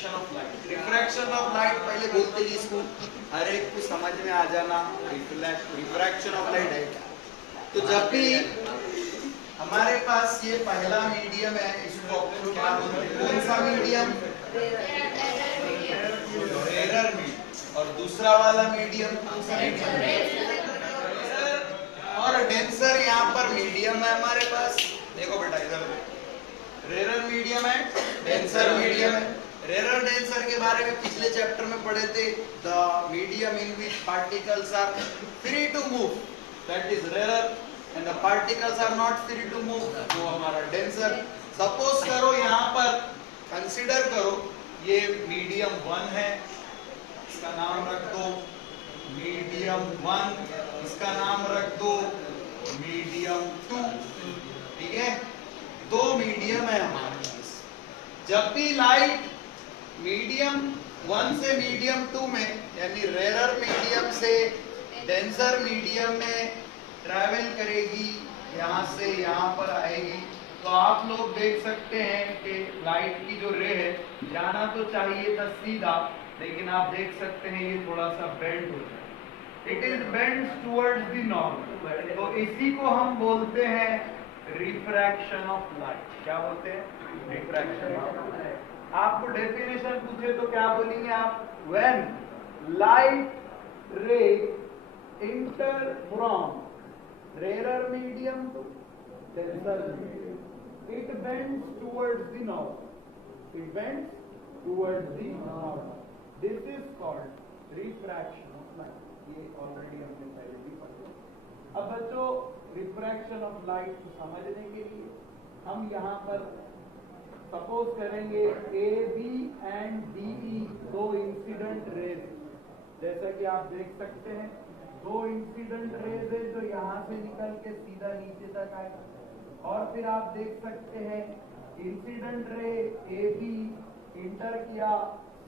Refraction of light. Refraction of light पहले बोलते ही इसको हर एक को समझ में आ जाना रिफ्रैक्शन ऑफ लाइट है क्या। तो जब भी हमारे पास ये पहला मीडियम है, इसको अपन क्या बोलते हैं, कौन सा मीडियम, एरर मीडियम, और दूसरा वाला मीडियम कौन सा मीडियम, और डेंसर यहाँ पर मीडियम है हमारे पास। देखो बेटा इधर रेरर मीडियम है, डेंसर मीडियम है। रेरर डेंसर के बारे में पिछले चैप्टर में पढ़े थे, the medium in which particles are free to move, that is rarer, and the particles are not free to move, जो हमारा डेंसर। सपोज करो यहाँ पर कंसीडर करो ये मीडियम 1 है, इसका नाम रख दो मीडियम 1, इसका नाम रख दो मीडियम 2, ठीक है। दो मीडियम है हमारे पास। जब भी लाइट मीडियम 1 से मीडियम 2 में, यानी रेरर मीडियम से डेंसर मीडियम में ट्रैवल करेगी, यहाँ से यहाँ पर आएगी, तो आप लोग देख सकते हैं कि लाइट की जो रे है, जाना तो चाहिए था सीधा, लेकिन आप देख सकते हैं ये थोड़ा सा बेंड हो जाए, it is bends towards the north. तो इसी को हम बोलते हैं रिफ्रैक्शन ऑफ लाइट। क्या बोलते हैं, रिफ्रैक्शन ऑफ लाइट। आपको डेफिनेशन पूछे तो क्या बोलेंगे आप, when light ray enter from rarer medium to denser medium, it bends towards the north, it bends towards the north, this is called refraction of light. ये ऑलरेडी हमने पहले भी पढ़ा। अब बच्चों रिफ्रैक्शन ऑफ लाइट को समझने के लिए हम यहाँ पर सपोज करेंगे ए बी एंड डी दो इंसिडेंट रेज, जैसा कि आप देख सकते हैं दो इंसिडेंट रेज है जो यहाँ से निकल के सीधा नीचे तक आए, और फिर आप देख सकते हैं incident ray A B enter किया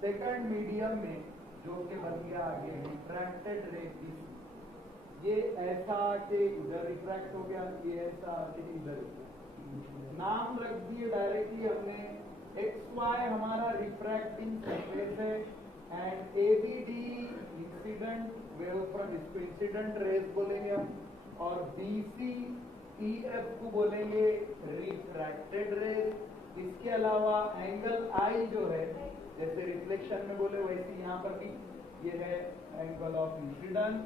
सेकंड मीडियम में, जो कि बन गया आगे रिफ्रैक्टेड रे बी। ये ऐसा के इधर रिफ्रैक्ट हो गया, ये ऐसा के इधर। नाम रख दिए डायरेक्टली हमने, एक्स वाई हमारा रिफ्रैक्टिंग सरफेस है, and A B D incident wavefront, इसको इंसिडेंट रेज बोलेंगे हम, और बी सी ई एफ को बोलेंगे रिफ्रैक्टेड रेज। इसके अलावा एंगल आई जो है, जैसे रिफ्लेक्शन में बोले वैसे यहाँ पर भी ये है एंगल ऑफ इंसिडेंस,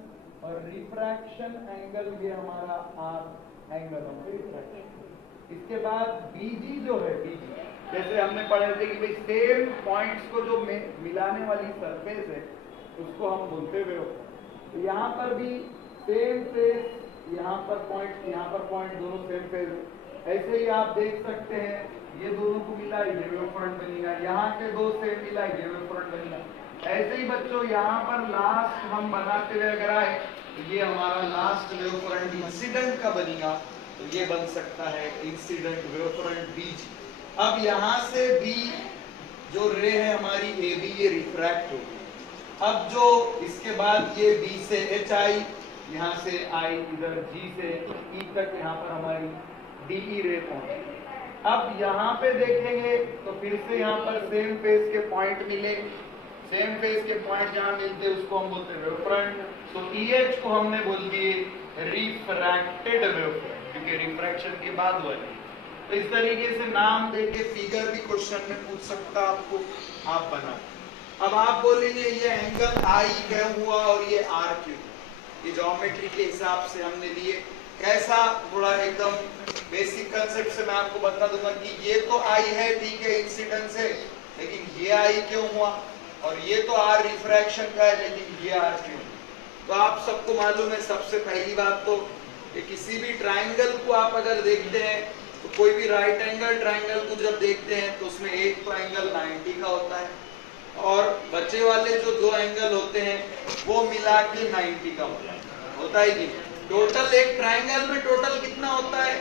और रिफ्रैक्शन एंगल ये हमारा आर एंगल ऑफ रिफ्रैक्शन। इसके बाद बीजी जो है, बीजी जैसे हमने पढ़े थे कि भाई सेम पॉइंट्स को जो मिलाने वाली सरफेस है उसको हम बोलते हुए, तो यहाँ पर भी सेम फेस, यहाँ पर पॉइंट दोनों सेम फेस। ऐसे ही आप देख सकते हैं ये दोनों को मिला ये वेव फ्रंट बनेगा, यहाँ के दो सेम मिला ये वेव फ्रंट बनेगा। ऐसे ही बच्चों यहाँ पर लास्ट हम बनाते हुए अगर आए तो ये हमारा लास्ट वेव फ्रंट इंसिडेंट का बनेगा, तो ये बन सकता है इंसिडेंट वेव फ्रंट बीजी। अब यहाँ से बी जो रे है हमारी ए बी, ये रिफ्रैक्ट हो गई। अब जो इसके बाद ये बी से एच आई, यहाँ से आई इधर जी से ई तक, यहाँ पर हमारी डी ई रे पहुंची। अब यहाँ पे देखेंगे तो फिर से यहाँ पर सेम फेस के पॉइंट मिले, सेम फेस के पॉइंट जहाँ मिलते हैं उसको हम बोलते हैं वेव फ्रंट। तो EH को हमने बोल दिए रिफ्रैक्टेड वेव फ्रंट, क्योंकि रिफ्रैक्शन के बाद हुआ है। तो इस तरीके से नाम देके फिगर भी क्वेश्चन में पूछ सकता आपको, आप बना। अब आप बोलेंगे ये एंगल आई क्यों हुआ और ये आर क्यों, ये ज्योमेट्री के हिसाब से हमने लिए। कैसा, थोड़ा एकदम बेसिक कंसेप्ट से मैं आपको बता दूंगा कि ये तो आई है, ठीक है, इंसिडेंस है, लेकिन ये आई क्यों हुआ, और ये तो आर रिफ्रैक्शन का है, लेकिन ये आर क्यों। तो आप सबको मालूम है, सबसे पहली बात तो कि किसी भी ट्राइंगल को आप अगर देखते हैं तो कोई भी राइट एंगल ट्राइंगल को जब देखते हैं तो उसमें एक तो एंगल 90 का होता है, और बचे वाले जो दो एंगल होते हैं वो मिला के 90 का होता है कि टोटल एक ट्राइंगल में टोटल कितना होता है,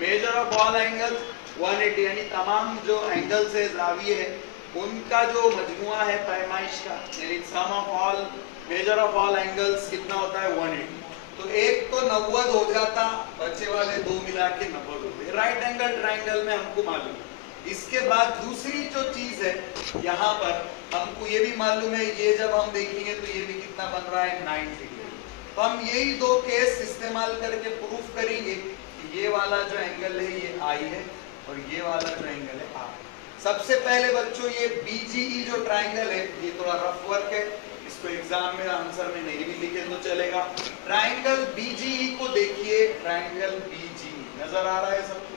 मेजर ऑफ ऑल एंगल 180, यानी तमाम जो एंगल्स है, जाविये है, उनका जो मजमुआ है पैमाइश का, यानी sum of all measure of all angles कितना होता है 180। तो एक तो 90 हो जाता, बचे वाले दो मिला के 90 होते। राइट एंगल ट्राइंगल में हमको मालूम है इसके बाद दूसरी जो चीज है यहाँ पर हमको ये भी मालूम है, ये जब हम देखेंगे तो ये भी कितना बन रहा है 90 डिग्री। तो हम यही दो केस इस्तेमाल करके प्रूफ करेंगे कि ये वाला जो एंगल है ये आई है और ये वाला जो एंगल है आर। सबसे पहले बच्चों ये बीजीई जो ट्राइंगल है ये थोड़ा रफ वर्क है, इसको एग्जाम में आंसर में नहीं भी लिखे तो चलेगा। ट्राइंगल बीजीई को देखिए, ट्राइंगल बीजीई नजर आ रहा है सबको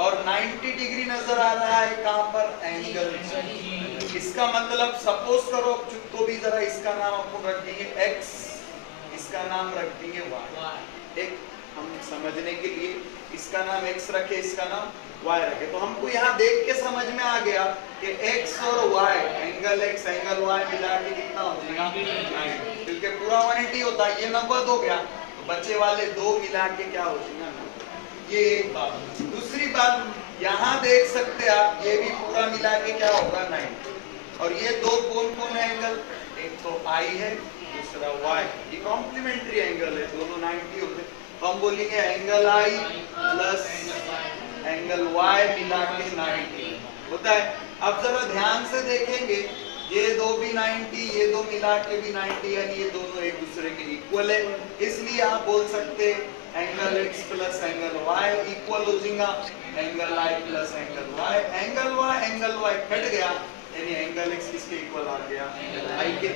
और 90 डिग्री नजर आ रहा है कहां पर, एंगल। इसका मतलब सपोज करो तो भी जरा इसका नाम आपको रख देंगे x, इसका नाम रख देंगे y। एक हम समझने के लिए इसका नाम x रखे, इसका नाम y रखे, तो हमको यहाँ देख के समझ में आ गया कि x और y, angle x angle y मिला के कितना हो जाएगा 90, क्योंकि पूरा 180 होता है, ये 90 हो गया, तो बचे वाले दो मिला के क्या हो जाएगा। ये एक बात। दूसरी बात यहाँ देख सकते हैं आप, ये भी पूरा मिला के क्या होगा 90, और ये दो कौन कौन है एंगल, एक तो I है दूसरा Y, ये कॉम्प्लीमेंट्री एंगल है, दोनों 90 होते, तो हम बोलेंगे angle I plus angle Y मिला के 90 होता है। अब जरा ध्यान से देखेंगे, ये दो भी 90, ये दो मिला के भी 90, यानी ये दोनों एक दूसरे के इक्वल है, इसलिए आप बोल सकते angle x plus angle y equal हो जाएगा angle I plus angle y। Angle y cut गया, यानी एंगल x किसके इक्वल आ गया, I के।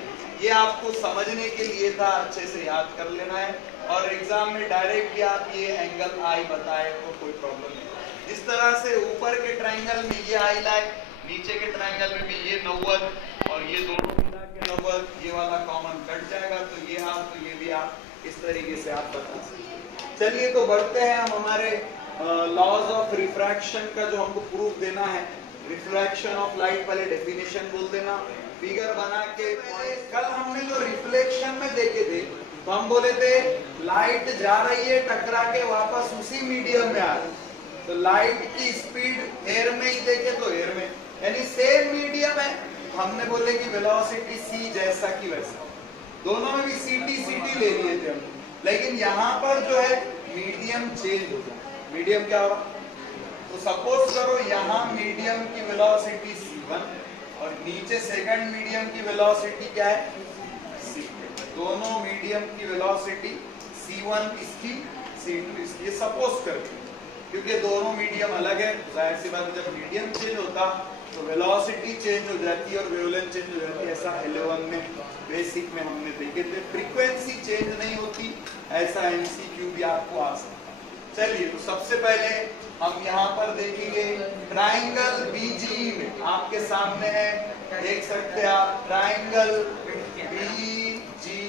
ये आपको समझने के लिए था, अच्छे से याद कर लेना है, और एग्जाम में डायरेक्ट भी आप ये एंगल I बताए तो कोई प्रॉब्लम नहीं। जिस तरह से ऊपर के ट्राइंगल में ये I लाए, नीचे के ट्राइंगल में भी ये 90 और ये दोनों मिला के 90, ये वाला कॉमन कट जाएगा, तो ये आप तो ये भी आप, इस तरीके से आप बता सकते हैं। चलिए तो बढ़ते हैं हम हमारे लॉज ऑफ रिफ्रैक्शन का जो हमको प्रूफ देना है। रिफ्लेक्शन ऑफ लाइट वाले डेफिनेशन बोल देना, फिगर बना के। कल हमने जो रिफ्लेक्शन में देखे थे तो हम बोले थे लाइट जा रही है टकरा के वापस उसी मीडियम में आ रही, तो लाइट की स्पीड एयर में ही देखे तो एयर में, यानी सेम मीडियम है, हमने बोले कि वेलोसिटी c जैसा की वैसा, दोनों में भी ct ले लिए थे हम, लेकिन यहाँ पर जो है मीडियम चेंज हो गया। मीडियम क्या होगा, तो सपोज करो यहाँ मीडियम की वेलोसिटी c1 और नीचे सेकंड मीडियम की वेलोसिटी क्या है c2, दोनों मीडियम की वेलोसिटी c1 इसकी c2 इसकी, सपोज करके, क्योंकि दोनों मीडियम अलग है, जाहिर सी बात है जब मीडियम चेंज होता तो वेलोसिटी चेंज हो जाती है और वेवलेंथ चेंज हो जाती है। ऐसा L1 में बेसिक में हमने देखे थे। फ्रीक्वेंसी चेंज नहीं होती, ऐसा MCQ भी आपको आ सकता है। चलिए तो सबसे पहले हम यहाँ पर देखेंगे ट्राइंगल BGE में, आपके सामने है, देख सकते हैं आप ट्राइंगल BGE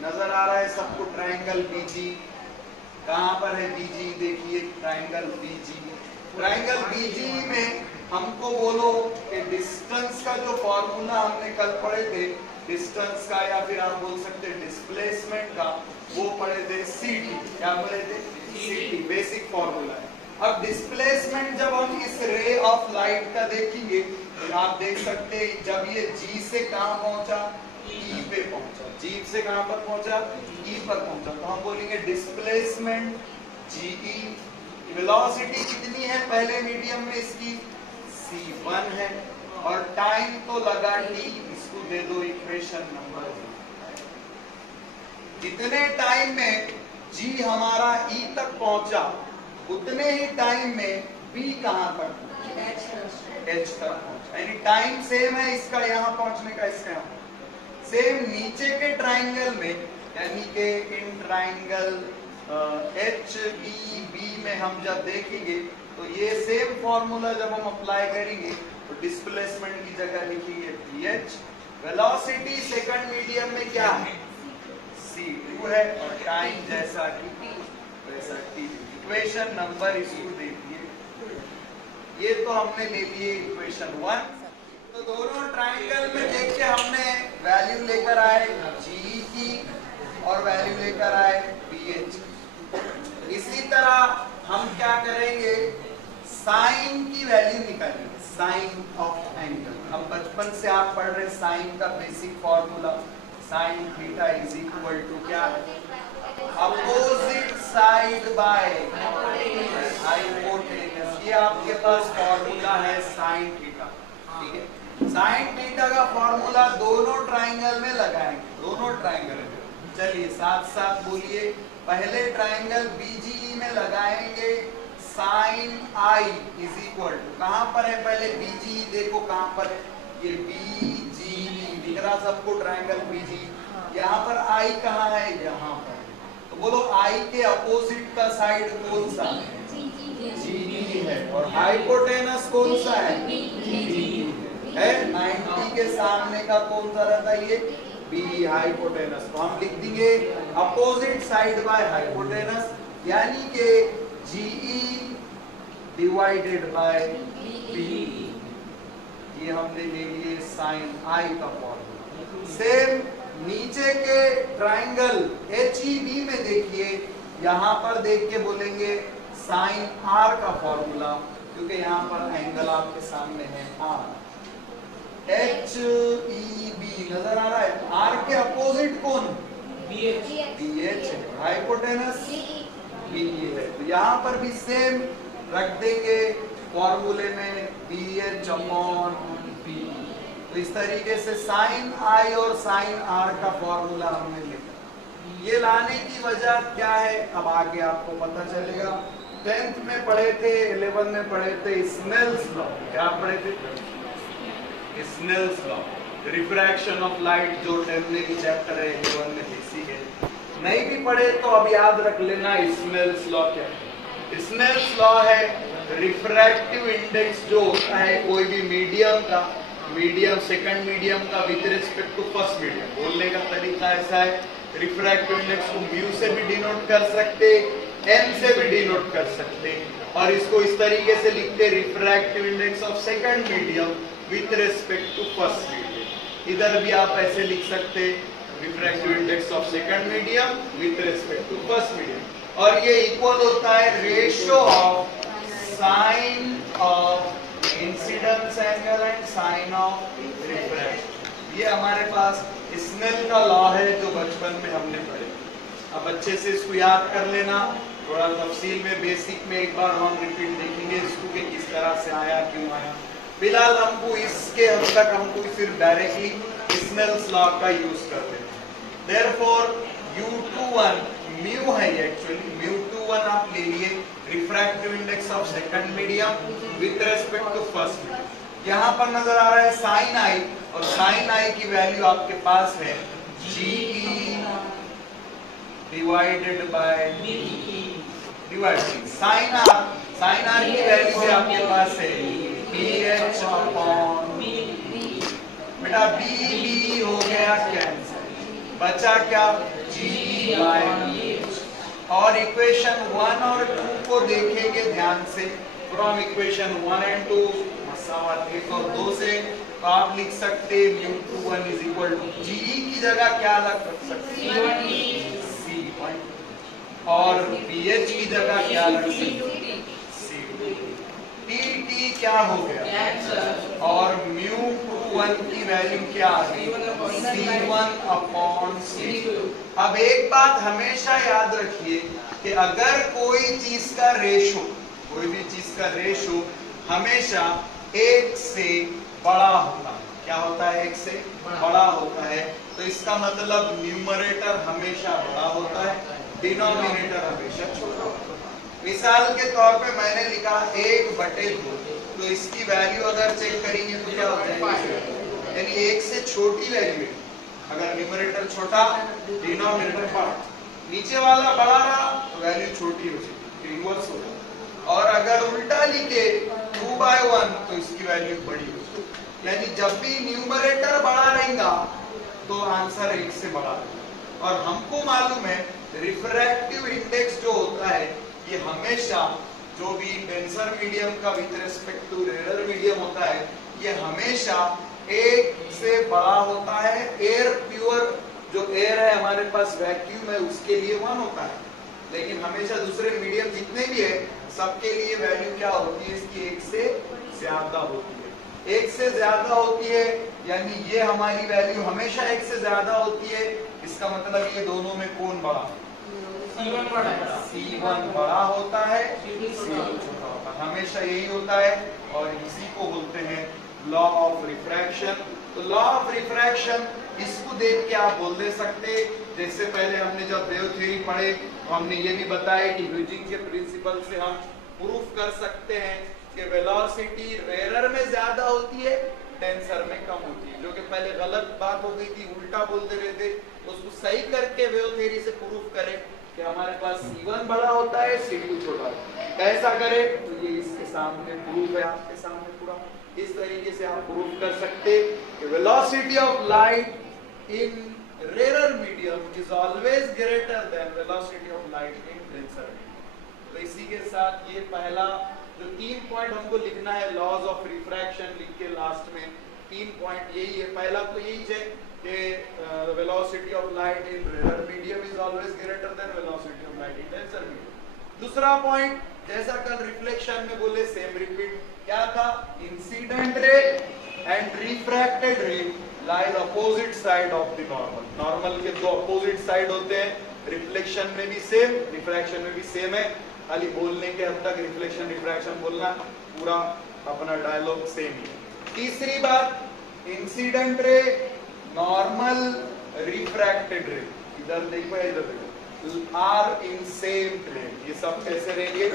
नजर आ रहा है सबको। ट्राइंगल BGE कहाँ पर है, BGE देखिए ट्राइंगल BGE। ट्राइंगल BGE में हमको बोलो कि डिस्टेंस का जो फॉर्मूला हमने कल पढ़े थे, डिस्टेंस का या फिर आप बोल सकते हैं डिस्प्लेसमेंट का, वो पढ़े थे CT। क्या पढ़े थे, CT बेसिक फॉर्मूला है। अब डिस्प्लेसमेंट जब हम इस रे ऑफ लाइट का देखेंगे तो आप देख सकते हैं जब ये G से कहाँ पहुंचा, E पे पहुंचा, G से कहाँ पर पहुंचा, E पर पहुंचा, तो हम बोलेंगे डिस्प्लेसमेंट GE। वेलोसिटी कितनी है पहले मीडियम में इसकी, c1 है, और टाइम तो लगा t, इसको दे दो इक्वेशन नंबर। जितने टाइम में g हमारा E तक पहुंचा उतने ही टाइम में B कहां पर, H तक पहुंचा, यानी टाइम सेम है इसका यहाँ पहुंचने का, इसका यहाँ सेम। नीचे के ट्राइंगल में यानी कि इन ट्राइंगल HEB में हम जब देखेंगे तो ये सेम फॉर्मूला जब हम अप्लाई करेंगे तो डिस्प्लेसमेंट की जगह लिखेंगे ph, वेलोसिटी सेकंड मीडियम में क्या है c2 है, और टाइम जैसा कि वैसा t। इक्वेशन नंबर इसको देखिए, ये तो हमने ले लिए इक्वेशन 1। तो दोनों ट्राइंगल में देख के हमने वैल्यू लेकर आए GE की और वैल्यू लेकर आए pH। इसी तरह हम क्या करेंगे, साइन की वैल्यू निकालेंगे, साइन ऑफ एंगल। हम बचपन से आप पढ़ रहे साइन का basic formula, sine theta is equal to क्या, अपोजिट साइड बाय हाइपोटेनस। ये आपके पास फॉर्मूला है साइन थीटा, ठीक है। साइन थीटा का फॉर्मूला दोनों ट्राइंगल में लगाएंगे, दोनों ट्राइंगल में। चलिए साथ साथ बोलिए। पहले ट्राइंगल बीजीई में लगाएंगे sine I is equal to, कहां पर है पहले बीजीई, देखो कहां पर है, ये बीजीई दिख रहा सबको ट्राइंगल बीजीई। यहाँ पर आई कहाँ है, यहाँ पर। तो बोलो आई के अपोजिट का साइड कौन सा है, जीडी है। और हाइपोटेनस कौन सा है, है 90 के सामने का कौन सा रहता है, ये बी हाइपोटेनस। तो हम लिख देंगे अपोजिट साइड बाय हाइपोटेनस, यानी कि जीई डिवाइडेड बाय बी। ये हमने ले लिए साइन आई का फॉर्मूला। सेम नीचे के ट्राइंगल HEB में देखिए, यहां पर देख के बोलेंगे साइन आर का फॉर्मूला, क्योंकि यहां पर एंगल आपके सामने है आर। HEB नजर आ रहा है, आर के अपोजिट कौन, BH है, हाइपोटेनस BE है। तो यहां पर भी सेम रख देंगे फॉर्मूले में BH अपॉन B। तो इस तरीके से साइन आई और साइन आर का फॉर्मूला हमने लिखा। ये लाने की वजह क्या है, अब आगे आपको पता चलेगा। 10th में पढ़े थे, 11 में पढ़े थे स्नेल्स लॉ। क्या पढ़े थे, Snell's law, refraction of light, जो 10 में की चैप्टर है 11 में इसी है। नहीं भी पढ़े तो अब याद रख लेना स्नेल्स लॉ क्या है। स्नेल्स लॉ है रिफ्रैक्टिव इंडेक्स जो होता है कोई भी मीडियम का, मीडियम सेकंड मीडियम का with respect to first medium. बोलने का तरीका ऐसा है, रिफ्रैक्टिव इंडेक्स को म्यू से भी डिनोट कर सकते, एन से भी डिनोट कर सकते, और इसको इस तरीके से लिखते refractive index of second medium with respect to first medium. इधर भी आप ऐसे लिख सकते refractive index of second medium with respect to first medium, और ये इक्वल होता है ratio of sine of incidence angle and sine of refraction. ये हमारे पास स्नेल का लॉ है जो बचपन में हमने पढ़े। अब अच्छे से इसको याद कर लेना, थोड़ा तफसील में बेसिक में एक बार हम रिपीट देखेंगे इसको कि किस तरह से आया, क्यों आया। फिलहाल हमको इसके हद तक हमको सिर्फ डायरेक्टली स्नेल्स लॉ का यूज करते हैं। देयरफॉर U21 म्यू है, एक्चुअली μ21 आप ले लिए refractive index of second medium with respect to first medium. यहाँ पर नजर आ रहा है साइन आई, और साइन आई की वैल्यू आपके पास है GE divided by divided sine R की वैल्यू भी आपके पास है BH अपॉन बेटा BB हो गया कैंसिल, बचा क्या GE बाय BH। और इक्वेशन 1 और 2 को देखेंगे ध्यान से, फ्रॉम इक्वेशन 1 एंड 2 मसावत 1 और 2 से, तो आप लिख सकते μ21 इज इक्वल टू GE की जगह क्या रख सकते C1, और BH की जगह क्या रख सकते C2। T क्या हो गया, और μ21 की वैल्यू क्या आ गई C1 अपॉन C2। अब एक बात हमेशा याद रखिए कि अगर कोई चीज का रेशो, कोई भी चीज का रेशो हमेशा 1 से बड़ा होता है, क्या होता है 1 से बड़ा होता है, तो इसका मतलब न्यूमरेटर हमेशा बड़ा होता है, डिनोमिनेटर हमेशा छोटा होता है। मिसाल के तौर पे मैंने लिखा 1/2, तो इसकी वैल्यू अगर चेक करेंगे तो क्या होता है, यानी 1 से छोटी वैल्यू है। अगर न्यूमरेटर छोटा डिनोमिनेटर बड़ा, नीचे वाला बड़ा रहा तो वैल्यू छोटी हो जाएगी, इनवर्स हो जाएगा। और अगर उल्टा लिखे 2/1 तो इसकी वैल्यू बड़ी हो जाएगी। यानी जब भी न्यूमरेटर बड़ा रहेगा तो आंसर 1 से बड़ा रहेगा। और हमको मालूम है रिफ्रैक्टिव इंडेक्स जो होता है ये हमेशा जो भी डेंसर मीडियम का with respect to rare medium होता है ये हमेशा 1 से बड़ा होता है। एयर प्योर जो एयर है हमारे पास वैक्यूम है उसके लिए 1 होता है, लेकिन हमेशा दूसरे मीडियम जितने भी है सबके लिए वैल्यू क्या होती है, इसकी 1 से ज्यादा होती है। 1 से ज्यादा होती है यानी ये हमारी वैल्यू हमेशा 1 से ज्यादा होती है। इसका मतलब ये दोनों में कौन बड़ा है, C1 बड़ा होता है, C2 हमेशा यही होता है और इसी को बोलते हैं लॉ ऑफ रिफ्रैक्शन। तो लॉ ऑफ रिफ्रैक्शन इसको देख के आप बोल दे सकते, जैसे पहले हमने जब वेव थ्योरी पढ़े तो हमने ये भी बताया कि ह्यूजिंग के प्रिंसिपल से हम प्रूफ कर सकते हैं कि वेलोसिटी रेयर में ज्यादा होती है, डेंसर में कम होती है, जो कि पहले गलत बात हो गई थी, उल्टा बोलते रहे थे। उसको सही करके वेव थ्योरी से प्रूफ करें कि हमारे पास C1 बड़ा होता है, C2 छोटा होता है। कैसा करें तो ये इसके सामने प्रूफ है, आपके सामने पूरा इस तरीके से आप प्रूफ कर सकते कि velocity of light in rare medium is always greater than velocity of light in denser medium. तो इसी के साथ ये पहला जो 3 पॉइंट हमको लिखना है लॉज ऑफ रिफ्रैक्शन लिख के लास्ट में 3 पॉइंट यही है। पहला तो यही है कि velocity of light in rare medium is always greater than velocity of light in denser medium. दूसरा पॉइंट जैसा कल रिफ्लेक्शन में बोले सेम रिपीट, क्या था, इंसिडेंट रे एंड रिफ्रैक्टेड रे lies opposite side of the normal. Normal के दो अपोजिट साइड होते हैं, रिफ्लेक्शन में भी सेम, रिफ्रैक्शन में भी सेम है, खाली बोलने के हद तक रिफ्लेक्शन रिफ्रैक्शन बोलना, पूरा अपना डायलॉग सेम ही। तीसरी बात, इंसिडेंट रे, नॉर्मल, रिफ्रैक्टेड रे, इधर देखो इधर देखो, आर इन सेम प्लेन। ये सब कैसे रहेंगे,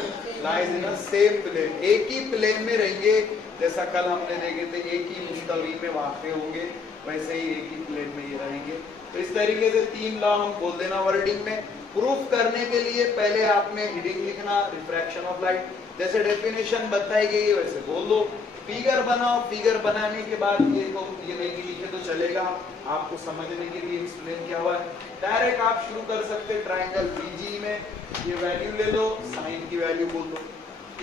lies in a same plane, एक ही प्लेन में रहेंगे। जैसा कल हमने देखे थे एक ही मुस्तवी में वाक़े होंगे, वैसे ही एक ही प्लेन में ये रहेंगे। तो इस तरीके से 3 लॉ हम बोल देना वर्डिंग में। प्रूफ करने के लिए पहले आपने हेडिंग लिखना रिफ्रैक्शन ऑफ लाइट, जैसे डेफिनेशन बताई गई है वैसे बोल दो, फिगर बनाओ, फिगर बनाने के बाद ये तो ये नहीं लिखे तो चलेगा, आपको समझने के लिए एक्सप्लेन किया हुआ है। डायरेक्ट आप शुरू कर सकते ट्रायंगल BG में, ये वैल्यू ले लो, साइन की वैल्यू बोल दो।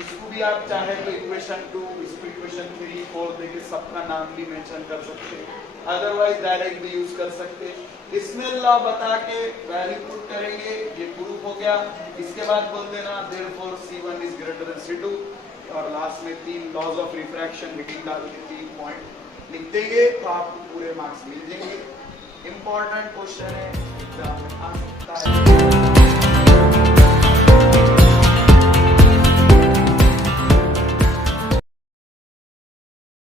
इसको भी आप चाहे तो इक्वेशन 2, इसको इक्वेशन 3, 4 देके सबका नाम भी मेंशन कर सकते, अदरवाइज डायरेक्ट भी यूज कर सकते। बिस्मिल्लाह बता के वैल्यू पुट करेंगे, ये प्रूफ हो गया। इसके बाद बोल देना therefore C1 is greater than C2, और लास्ट में 3 लॉज ऑफ रिफ्रैक्शन हेडिंग डाल के 3 पॉइंट लिख देंगे तो आपको पूरे मार्क्स मिल जाएंगे। इंपॉर्टेंट क्वेश्चन है, एग्जाम में आ सकता है।